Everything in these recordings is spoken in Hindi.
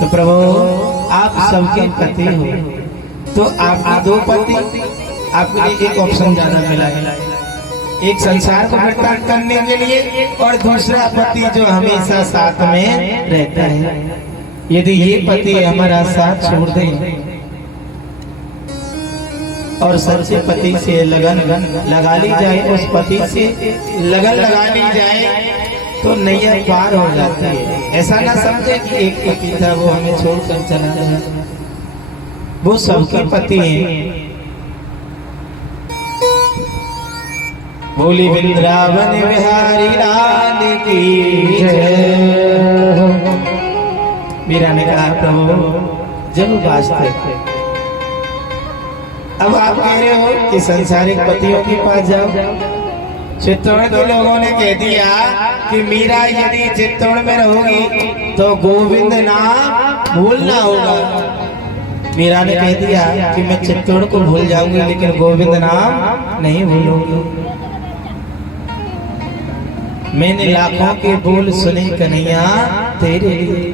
तो प्रभु आप सबके पति हो, तो आपके दो पति, आपके लिए एक ऑप्शन ज्यादा मिला है, एक संसार को बर्बाद करने के लिए और दूसरा पति जो हमेशा साथ में रहता है। यदि ये पति हमारा साथ छोड़ दे और सच्चे पति से लगन लगा ली जाए, उस पति से लगन लगा ली जाए तो नैया पार हो जाती है। ऐसा ना समझे कि एक पति था वो हमें छोड़कर चला गया, वो सबके पति हैं। बोली वृंदावन बिहारी लाल की जय। मीरा ने कहा प्रभु जब वास्ते, अब आप कह रहे हो कि सांसारिक पतियों के पास जाओ। चित्तौड़ के लोगों ने कह दिया कि मीरा यदि चित्तौड़ में रहोगी तो गोविंद नाम भूलना होगा। मीरा ने कह दिया कि मैं चित्तौड़ को भूल जाऊंगी लेकिन गोविंद नाम नहीं भूलूंगी। मैंने लाखों के बोल सुने कन्हैया तेरे लिए।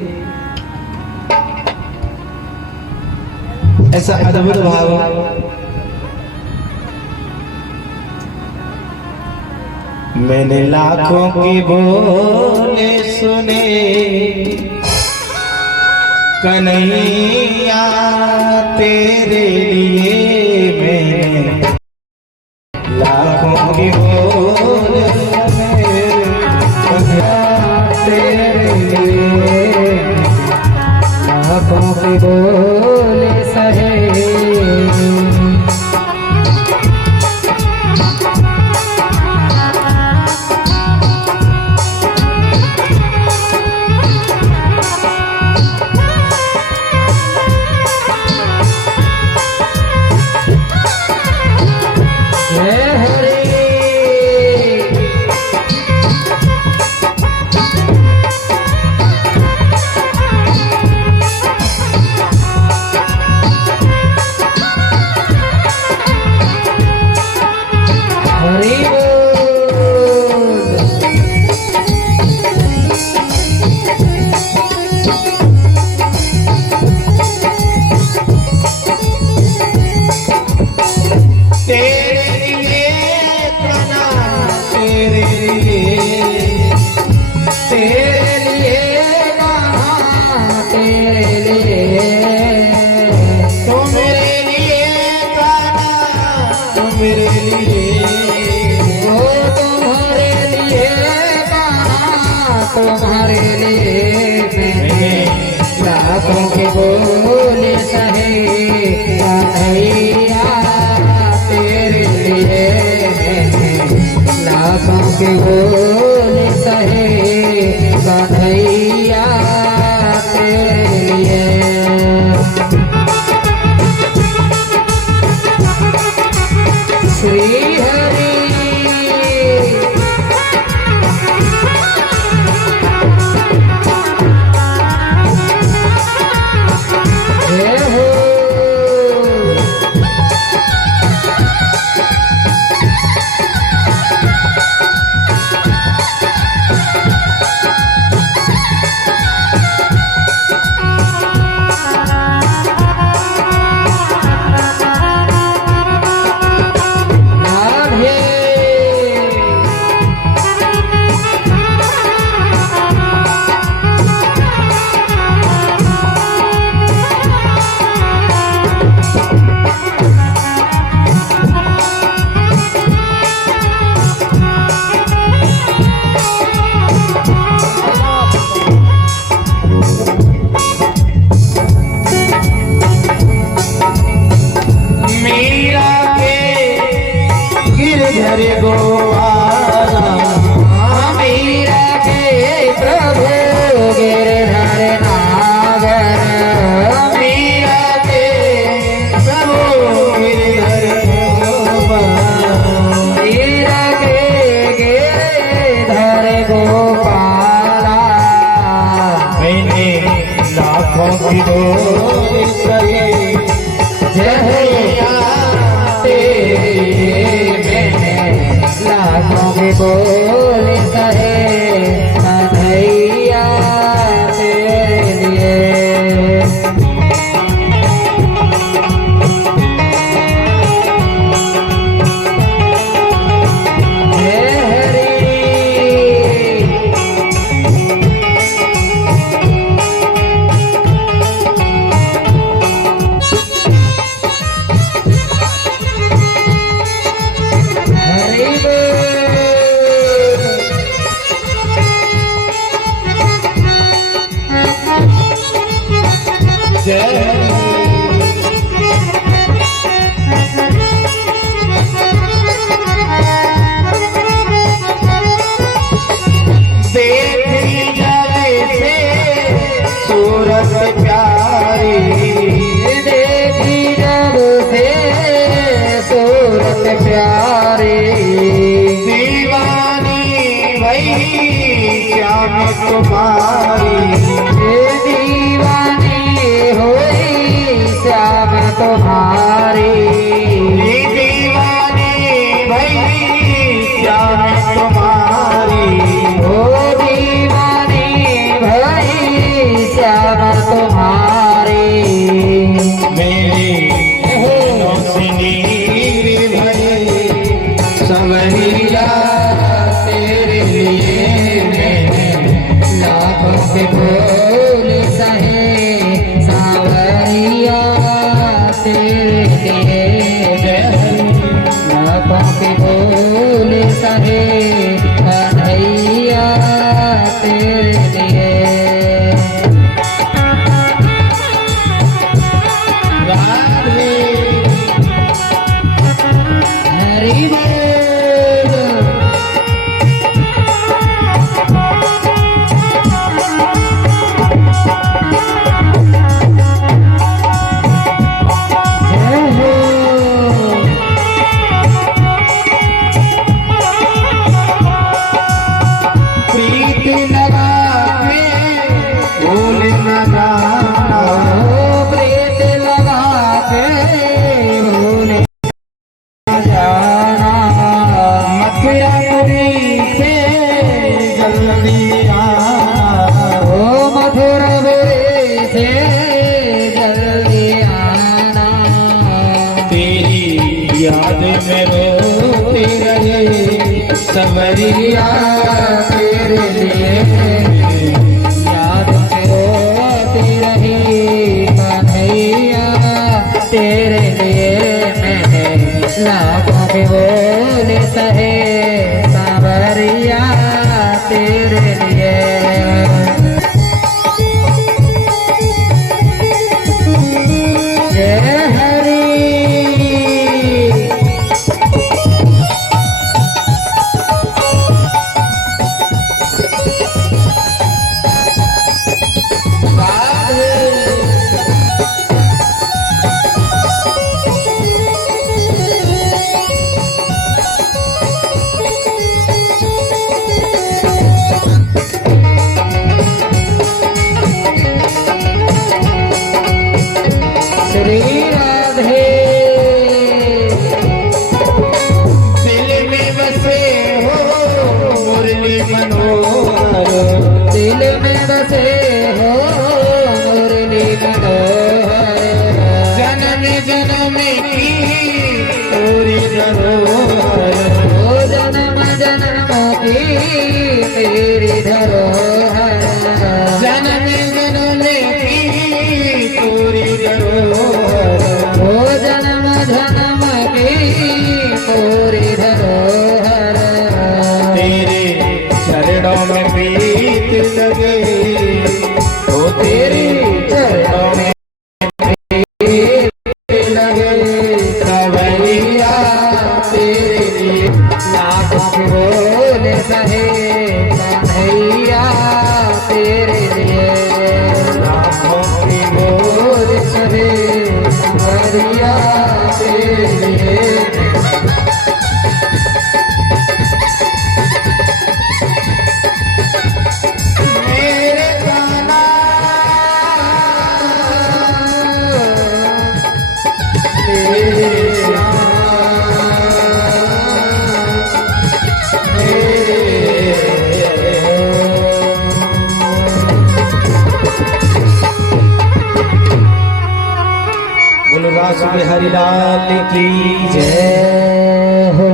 ऐसा अद्भुत भाव। मैंने लाखों की बोले सुने कन्हैया तेरे लिए। मैंने लाखों की बोले तेरे लिए, लाखों की बोले सहे। तुम्हारे लिए लाखों के बोले सहे कन्हैया तेरे लिए। लाखों के बोले सहे कन्हैया तेरे लिए। श्री हरि बोले सहे कन्हैया तेरे लिए। सूरत प्यारी, देखी जब से सूरत प्यारी, दीवानी वही श्याम तुम्हारी, दीवानी होई श्याम तुम्हारी, दीवानी वही श्याम तुम्हारी, ओ दीवानी भई श्याम तुम्हारी, मेरी नौसिनी भई संवरिया तेरे लिए मैंने लाखों के फूल सहे सांवरिया तेरे लिए, लाखों के फूल सहे कन्हैया तेरे लिए। राधे हरि बोल। जय हो। प्रीत लगा के भूल न जाना, प्रीत लगा के भूल न जाना, मथुरापुरी से जल्दी आना, ओ मथुरापुरी से जल्दी आना, तेरी याद में रोते रहे संवरिया तेरे लिए, याद में रोती रही कन्हैया तेरे लिए, मैंने लाखों के बोल सहे सांवरिया तेरे लिए। जय हरि। श्री राधे। दिल में बसे हो मुरली मनोहर, दिल में बसे हो मुरली मनोहर, जन्म जन्म की पूरी धरोहर, ओ जन्म जन्म की तेरी धरोहर, जन्म जन्म की पूरी धरोहर, ओ जन्म जन्म की पूरी धरोहर, तेरे चरणों में प्रीत लगे, ओ तेरे चरणों में प्रीत लगे संवरिया तेरे लिए, लाखों के बोल सहे कन्हैया तेरे लिए, लाखों की बोल बोल सहे सांवरिया तेरे लिए। मेरे गाना तेरे बोलो रास बिहारी लाल की जय। जय हो।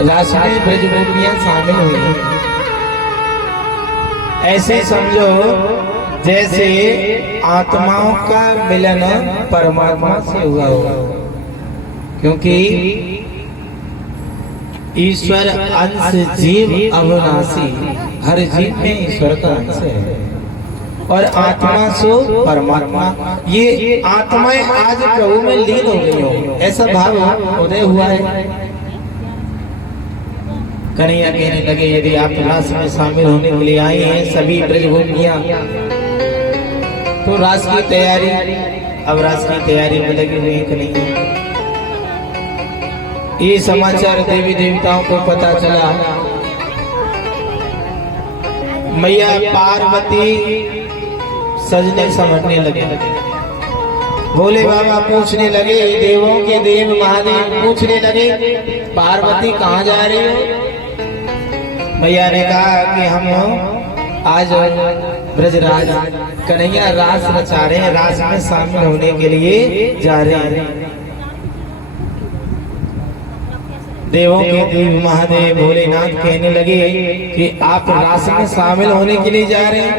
रास में ब्रजभूमियां शामिल हुई, ऐसे समझो जैसे आत्माओं का मिलन परमात्मा से हुआ होगा, क्योंकि ईश्वर अंश जीव अविनाशी, हर जीव में ईश्वर का अंश है और आत्मा सो परमात्मा। ये आत्माएं आज प्रभु में लीन हो गई हो, ऐसा भाव उदय हुआ है। कन्हैया कहने लगे यदि आप रास में शामिल होने के लिए आए हैं सभी ब्रजभूमियां तो रास की तैयारी, अब रास की तैयारी में लगे हुए हैं कन्हैया। ये समाचार देवी देवताओं को पता चला। मैया पार्वती सजने संवरने लगे। भोले बाबा पूछने लगे, देवों के देव महादेव पूछने लगे पार्वती कहाँ जा रही हो? मैया ने कहा कि हम आज ब्रजराज कन्हैया रास रचा रहे हैं, रास में शामिल होने के लिए जा रहे हैं। देवों के देव महादेव भोलेनाथ कहने लगे कि आप रास में शामिल होने के लिए जा रहे हैं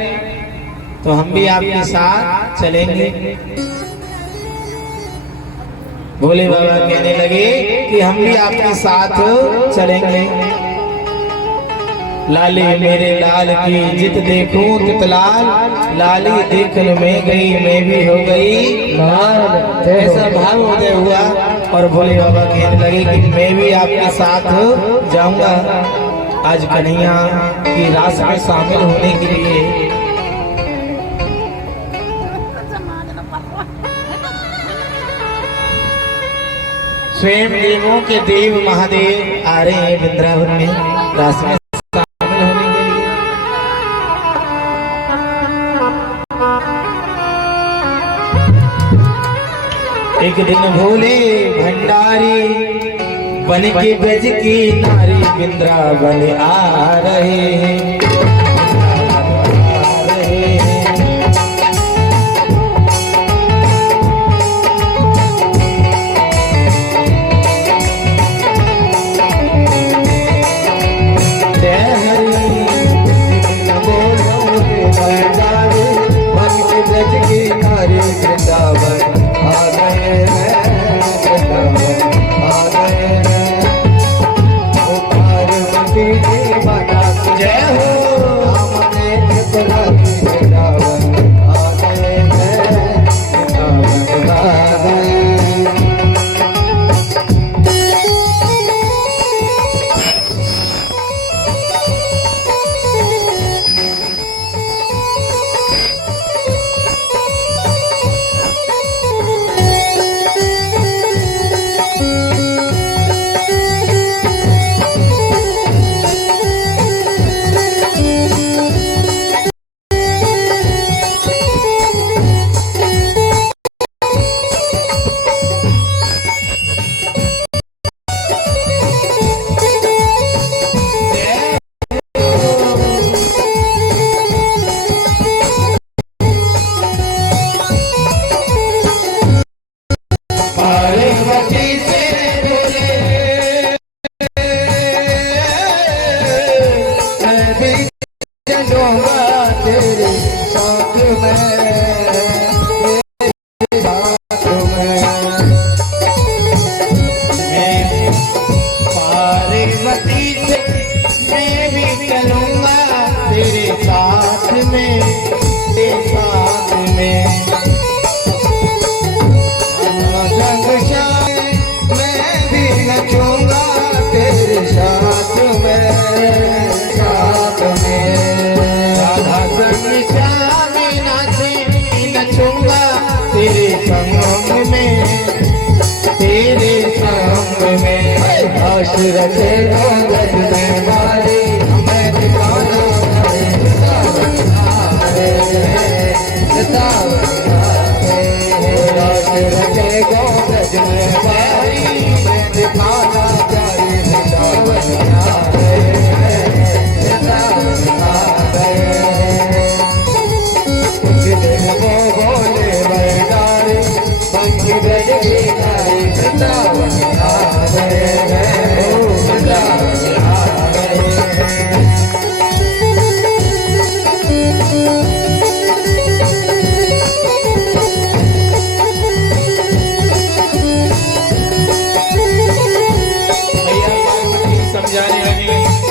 तो हम भी आपके साथ चलेंगे। भोले बाबा कहने लगे कि हम भी आपके साथ चलेंगे। लाली मेरे लाल की जित देखूं तित लाल, लाली देखन में गई मैं भी हो गई लाल। ऐसा भाव उदय हुआ और भोले बाबा कहने लगे कि मैं भी आपके साथ जाऊंगा आज कन्हैया की रास में शामिल होने के लिए। स्वयं देवों के देव महादेव आ रहे हैं वृंदावन में रास में शामिल होने के लिए। एक दिन भोले भंडारी बन के ब्रज की नारी वृंदावन आ रहे हैं।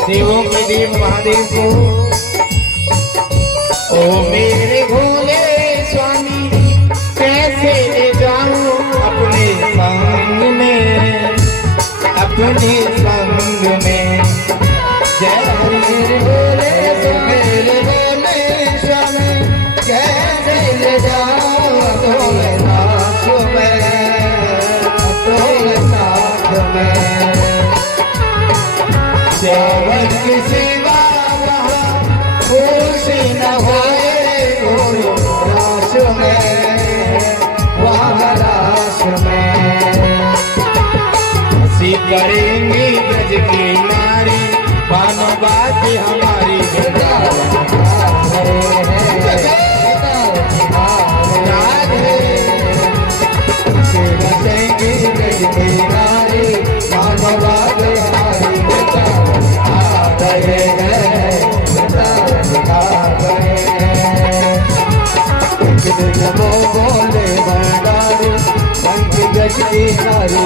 देवों के देव महादेव को, ओ मेरे भोले स्वामी कैसे ले जाऊं अपने संग में, अपने संग में। करेंगे ब्रज की नारी, मानो बात हमारी बसेंगे ब्रज की नारी, मानो बात हमारी बोले भंडारी पंच गज की नारी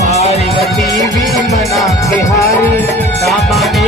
हारी गति भी मना के हारी ना माने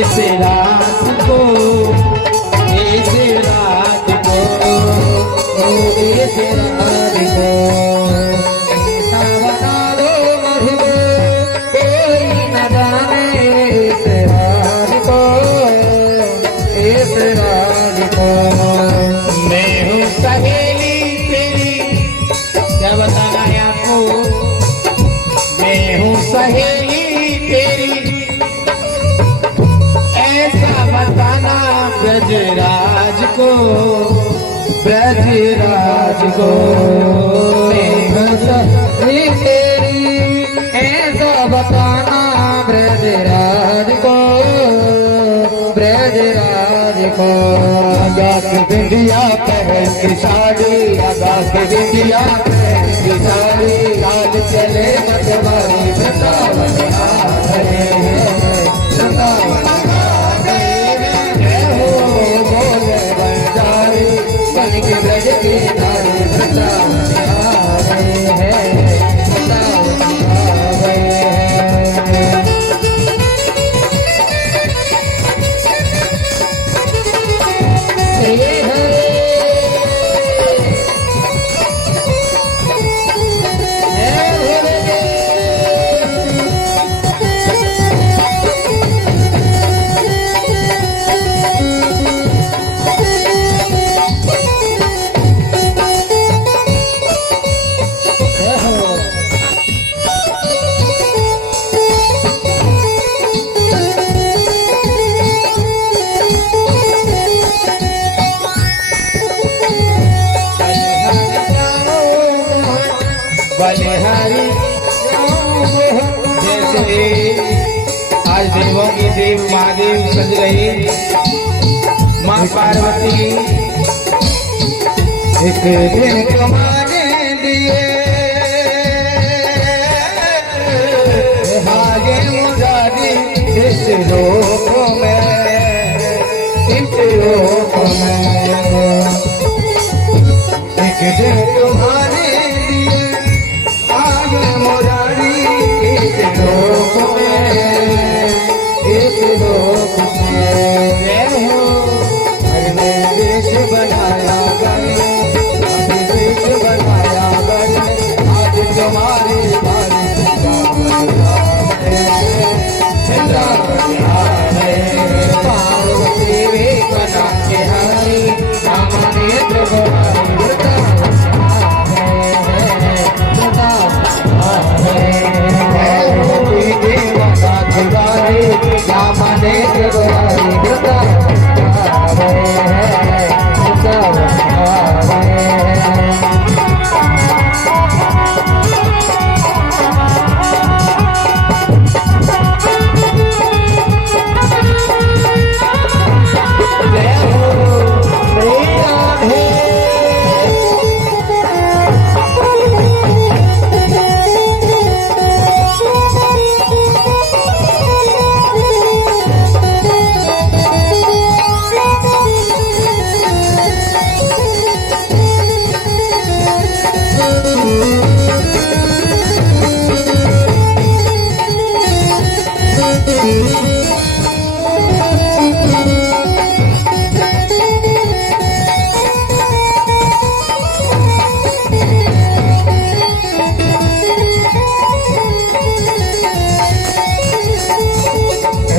इस रात को, इस रात को, इस रात को ऐसा बना दो मधुए, कोई न जाने इस रात को, इस रात को। मैं हूँ सहेली तेरी, क्या बताना है आपको, मैं हूँ सहेली तेरी, ऐसा बताना ब्रजराज को, ब्रजराज को। सहेली तेरी ऐसा बताना ब्रजराज को, ब्रजराज को। आगास बिंदिया पहन की साड़ी, आगास बिंदिया पहन की साड़ी, आज चले मतवारी वृंदावन आ रहे हैं, वृंदावन के ब्रज की नारी वृंदावन आ रहे हैं, वृंदावन आ रहे हैं। हरे हरे बलिहारी जैसे आज देवों की देव महादेव सज रही, माँ पार्वती एक दिन तुम्हारे लिए हागे मुरारी इस लोक में, इस लोक में। एक दिन तुम्हारे लिए आगे मुरारी इस लोक में, इस लोक में। जय हो हरने देश बनाया गए, देश बनाया गए, आज तुम्हारी बारी पार्वती वे बना के हरी, राम नेत्र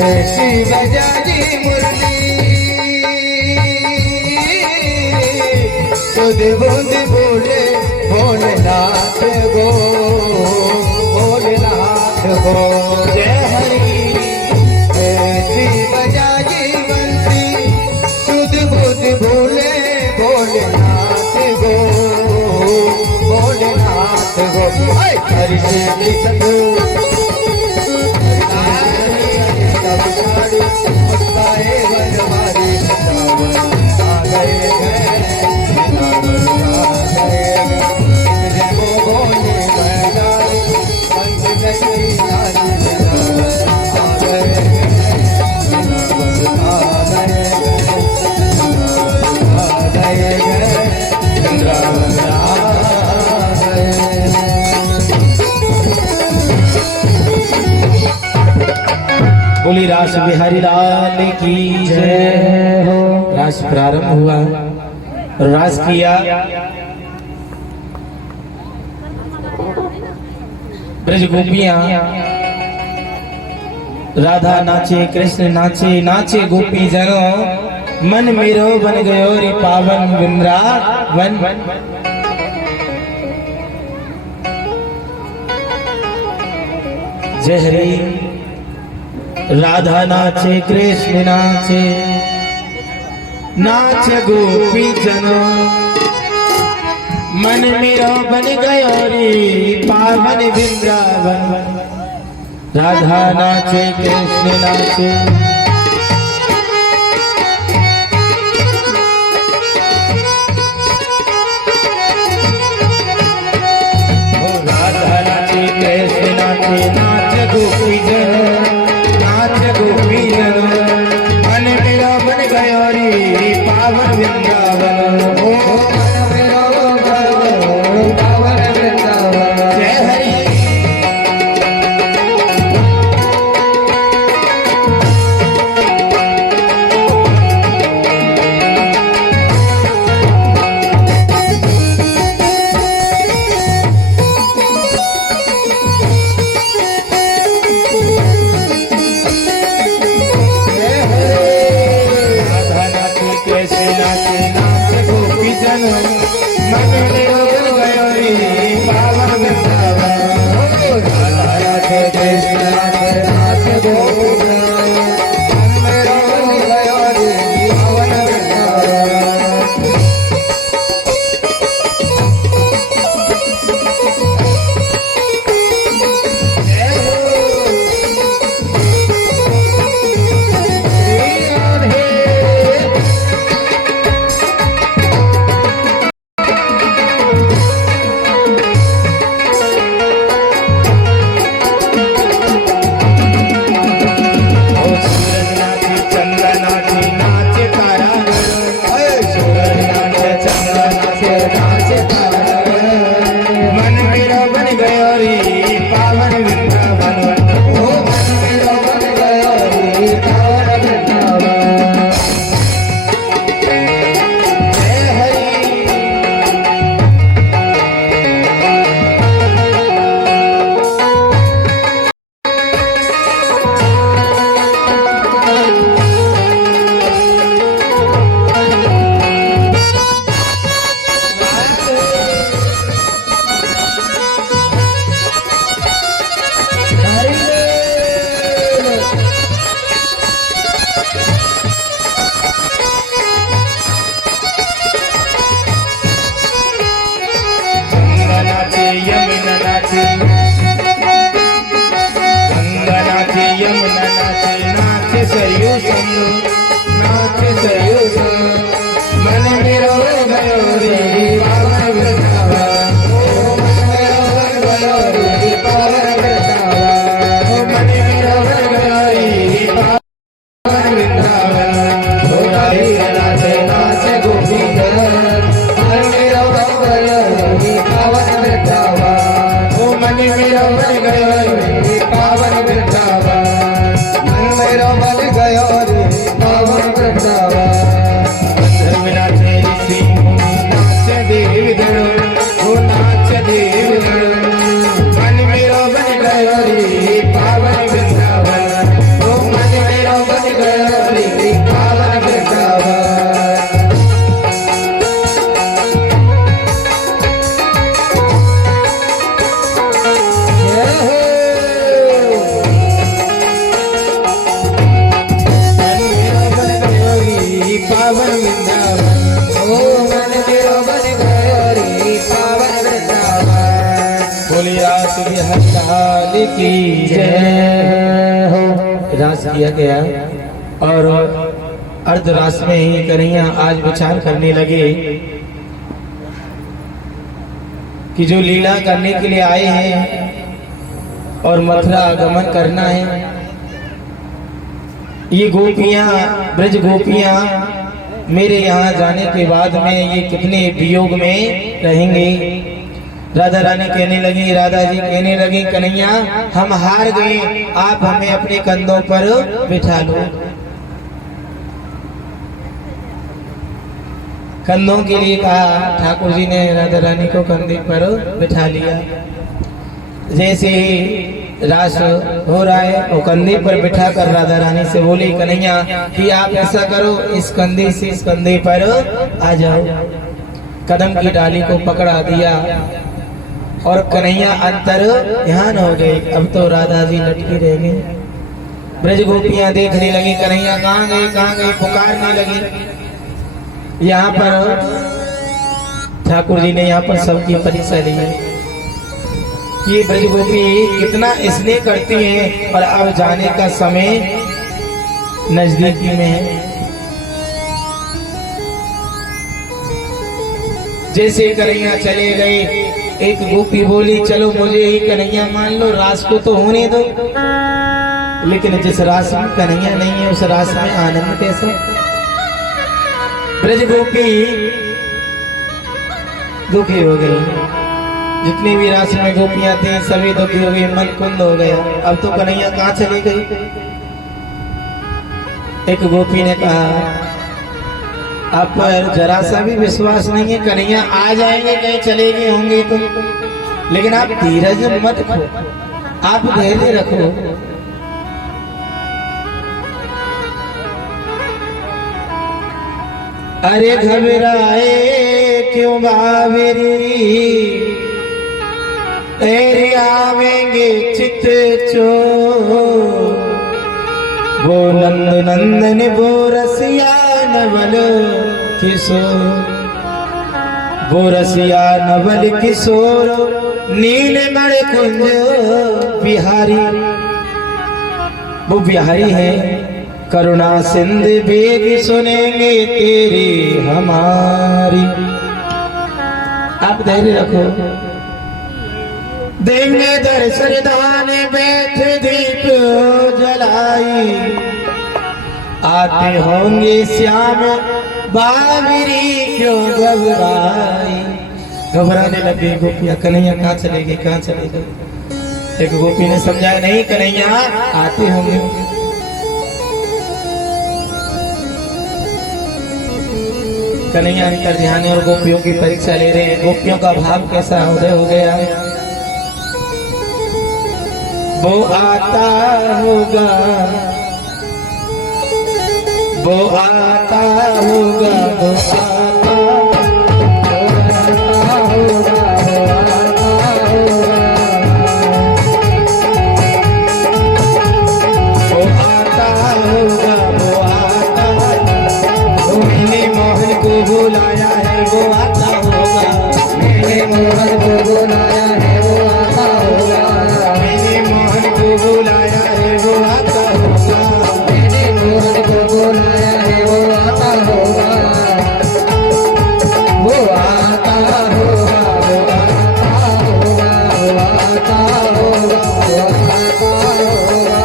ऐसी बजाजी मुरली सुध बुध बोले भोलेनाथ गो, भोलेनाथ गो। जय हरि। ऐसी बजाजी बंसी सुध बुध बोले भोलेनाथ गो, भोलेनाथ गो। हरि श्री सतु बोली रास बिहारी लाल की जय हो। रास प्रारंभ हुआ और रास किया। ब्रज गोपियां राधा नाचे, कृष्ण नाचे, नाचे गोपी जनों। मन मेरो बन गयो रे पावन वृंदावन। जय हरि। राधा नाचे, कृष्ण नाचे, नाच गोपी जनों। मन मेरो बन गयो रे पावन वृंदावन। राधा नाचे, कृष्ण नाचे, राधा नाचे, कृष्ण नाचे, नाच गोपी जनों, नाच गोपी जनों। मन मेरा बन गयो रे पावन वृंदावन। ओ मन मेरा बन गयो पावन वृंदावन। जय हरि। पावन वृंदावन। बिहार की जय हो। रास किया गया और अर्ध रास में ही कन्हैया आज विचार करने लगे कि जो लीला करने के लिए आए हैं और मथुरा आगमन करना है, ये गोपियां, ब्रज गोपियां मेरे यहाँ जाने के बाद में ये कितने वियोग में रहेंगे। राधा रानी कहने लगी, राधा जी कहने लगी, कन्हैया हम हार गए, आप हमें अपने कंधों पर बिठा लो। कंधों के लिए कहा, ठाकुर जी ने राधा रानी को कंधे पर बिठा लिया। जैसे ही रास हो रहा है वो कंधे पर बिठा कर राधा रानी से बोली, कन्हैया कि आप ऐसा करो, इस कंधे से इस कंधे पर आ जाओ। कदम की डाली को पकड़ा दिया और कन्हैया अंतर ध्यान हो गए। अब तो राधा जी लटकी रह गई। ब्रज गोपियां देखने लगी, कन्हैया कहाँ गए कहाँ गए, पुकारने लगी। यहाँ पर ठाकुर जी ने यहाँ पर सबकी परीक्षा ली है कि ये ब्रज गोपी कितना स्नेह करती हैं और अब जाने का समय नजदीकी में है। जैसे कन्हैया चले गए, एक गोपी बोली, चलो मुझे ही कन्हैया मान लो, रास को तो होने दो। लेकिन जिस रास में कन्हैया नहीं है उस रास में आनंद कैसे। ब्रज गोपी दुखी हो गई। जितनी भी राशि में गोपियां थी सभी दुखी हो गई, मन कुंद हो गया। अब तो कन्हैया कहाँ चली गई। एक गोपी ने कहा, आप पर जरा सा भी विश्वास नहीं है, कन्हैया आ जाएंगे, कहीं चले गए होंगे तो, लेकिन आप धीरज मत खो, आप धैर्य रखो। अरे घबराए क्यों बावरी, तेरे आवेंगे चित चोर। वो नंद नंदन वो रसिया नवल किशोर, वो रसिया नवल किशोर, नीलमण कुंज बिहारी। वो बिहारी है, करुणा सिंध वेग सुनेंगे तेरी हमारी। आप धैर्य रखो, देंगे दर्शन दान बैठ दीप जलाई। आते होंगे श्याम बावरी क्यों घबराई। घबराने लगे गोपियां, कन्हैया कहाँ चले गए कहाँ चले गए। एक गोपी ने समझाया, नहीं कन्हैया आते होंगे। कन्हैया अंतर ध्यान और गोपियों की परीक्षा ले रहे हैं। गोपियों का भाव कैसा उदय हो गया। वो आता होगा, वो आता होगा, वो आता होगा, वो आता होगा, वो आता होगा। मैंने मोहन को बुलाया है, वो आता होगा। मैंने मोहन को बुलाया है, वो आता होगा। मैंने मोहन को बुलाया है, वो आता होगा। मैंने मोहन को बुलाया है, वो आता होगा। वो आता होगा, वो आता होगा, वो आता होगा, वो आता होगा।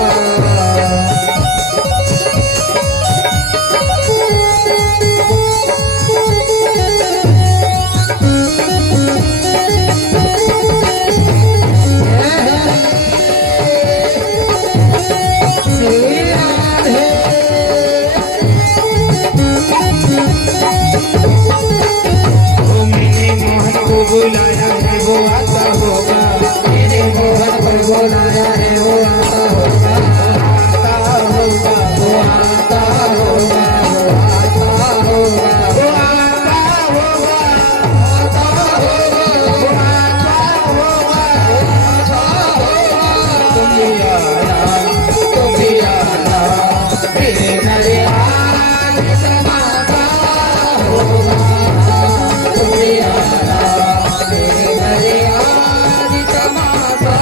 बुलाया है वो आता होगा। मेरे मोहन को बुलाया है वो आता होगा। आता होगा, वो आता होगा, वो आता होगा, वो आता होगा, आता होगा, वो आता होगा, आता होगा। तुम भी आना, तुम भी आना, मेरे नरे आज समाता होगा। तुम भी आना, मेरे नरे आज समाता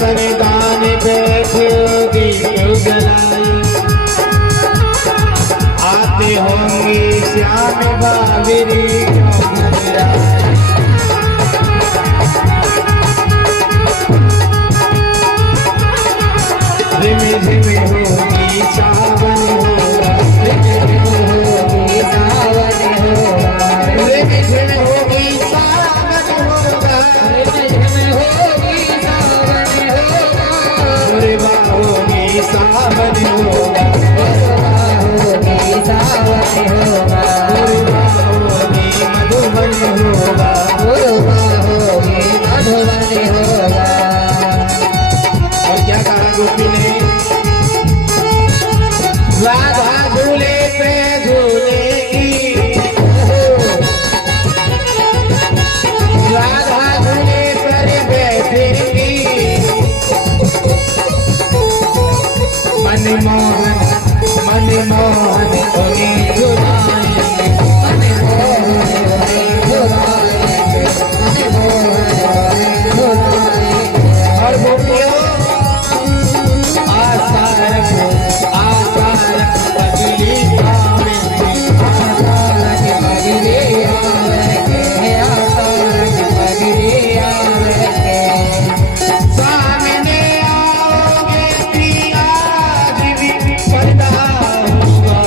सनदान बैठोगी क्यों गलाई, आते होंगे श्याम बाबरी क्यों घबराए। रिम झिम होगी सावन होगा, रिम झिम होगी सावन होगा, रिम झिम होगी सावन होगा, रिम झिम होगी सावन होगा, मुरवा होगी सावन होगा, मुरवा होगी सावन होगा, मुरवा होगी मधुबन होगा, मुरवा होगी मधुबन होगा। और क्या कहा गोपी ने, राधा झूले पे झूलेगी, राधा झूले पर बैठेगी, मनमोहन मनमोहन उन्हें झुलाएंगे, मनमोहन उन्हें झुलाएंगे, मनमोहन उन्हें झुलाएंगे। और गोपियों आशा रखो, आशा रख बदली आवेंगे, आशा रख बदली आवेंगे, आशा रख बदली आवेंगे। सामने आओगे प्रिया जी भी पर्दा होगा,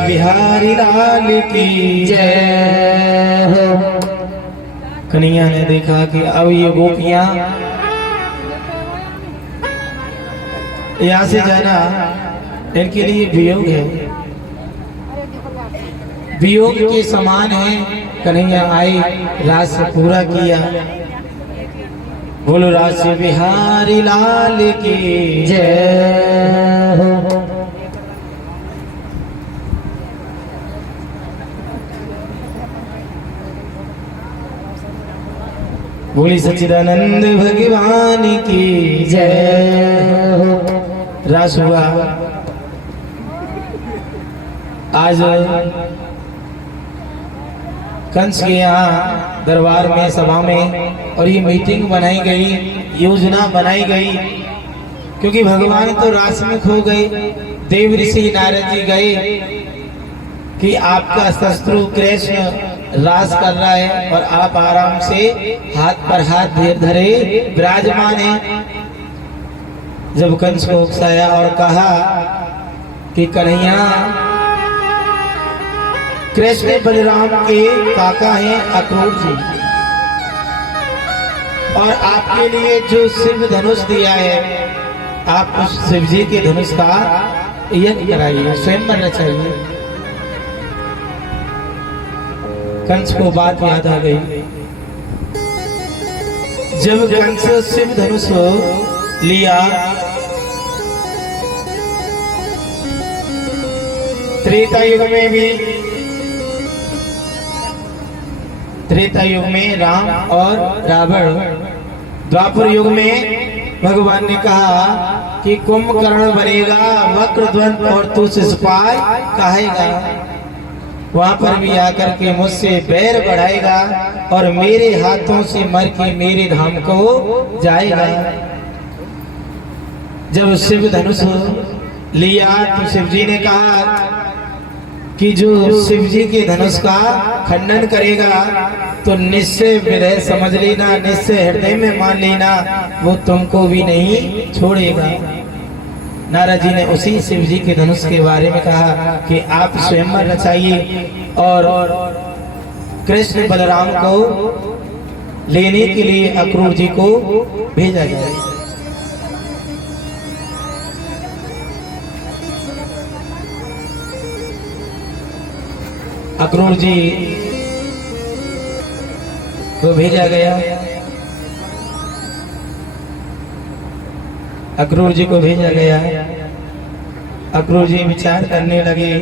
बिहारी लाल की जय हो। कन्हैया ने देखा कि अब ये गोपियां यहाँ से जाना इनके लिए वियोग है, वियोग के समान है। कन्हैया आई, रास पूरा किया। बोलो रास बिहारी लाल की जय हो। बोली सच्चिदानंद भगवान की जय हो। रास हुआ। आज कंस के यहाँ दरबार में, सभा में, और ये मीटिंग बनाई गई, योजना बनाई गई, क्योंकि भगवान तो रास में खो गए। देव ऋषि नारद जी गए कि आपका शत्रु कृष्ण रास कर रहा है और आप आराम से हाथ पर हाथ धरे विराजमान हैं। जब कंस को उकसाया और कहा कि कन्हैया कृष्ण बलराम के काका हैं अक्रूर जी, और आपके लिए जो शिव धनुष दिया है, आप उस शिव जी के धनुष का यज्ञ कराइए, स्वयं बनना चाहिए। कंस को बात याद आ गई। जब कंस शिव धनुष लिया त्रेता युग में राम और रावण, द्वापर युग में भगवान ने कहा कि कुंभकर्ण बनेगा, वक्रध्वज और तू शिशुपाल कहेगा। वहां पर भी आकर के मुझसे बैर बढ़ाएगा और मेरे हाथों से मर के मेरे धाम को जाएगा। जब शिव धनुष लिया तो शिव जी ने कहा कि जो शिव जी के धनुष का खंडन करेगा तो निश्चय हृदय समझ लेना, निश्चय हृदय में मान लेना, वो तुमको भी नहीं छोड़ेगा। नारद जी ने उसी शिव जी के धनुष के बारे में कहा कि आप स्वयंवर रचाइए और कृष्ण बलराम को लेने के लिए अक्रूर जी को भेजा जाए। अक्रूर जी को भेजा गया। अक्रूर जी को भेजा गया। अक्रूर जी विचार करने लगे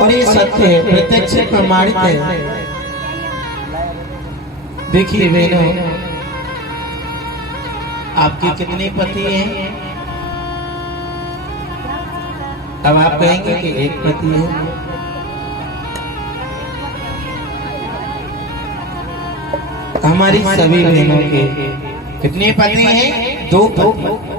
और ये सत्य है, प्रत्यक्ष प्रमाणित है। देखिए बहनों, आपके कितने पति हैं? अब आप कहेंगे कि एक पति है। हमारी सभी बहनों के कितने पति हैं? 2 पति।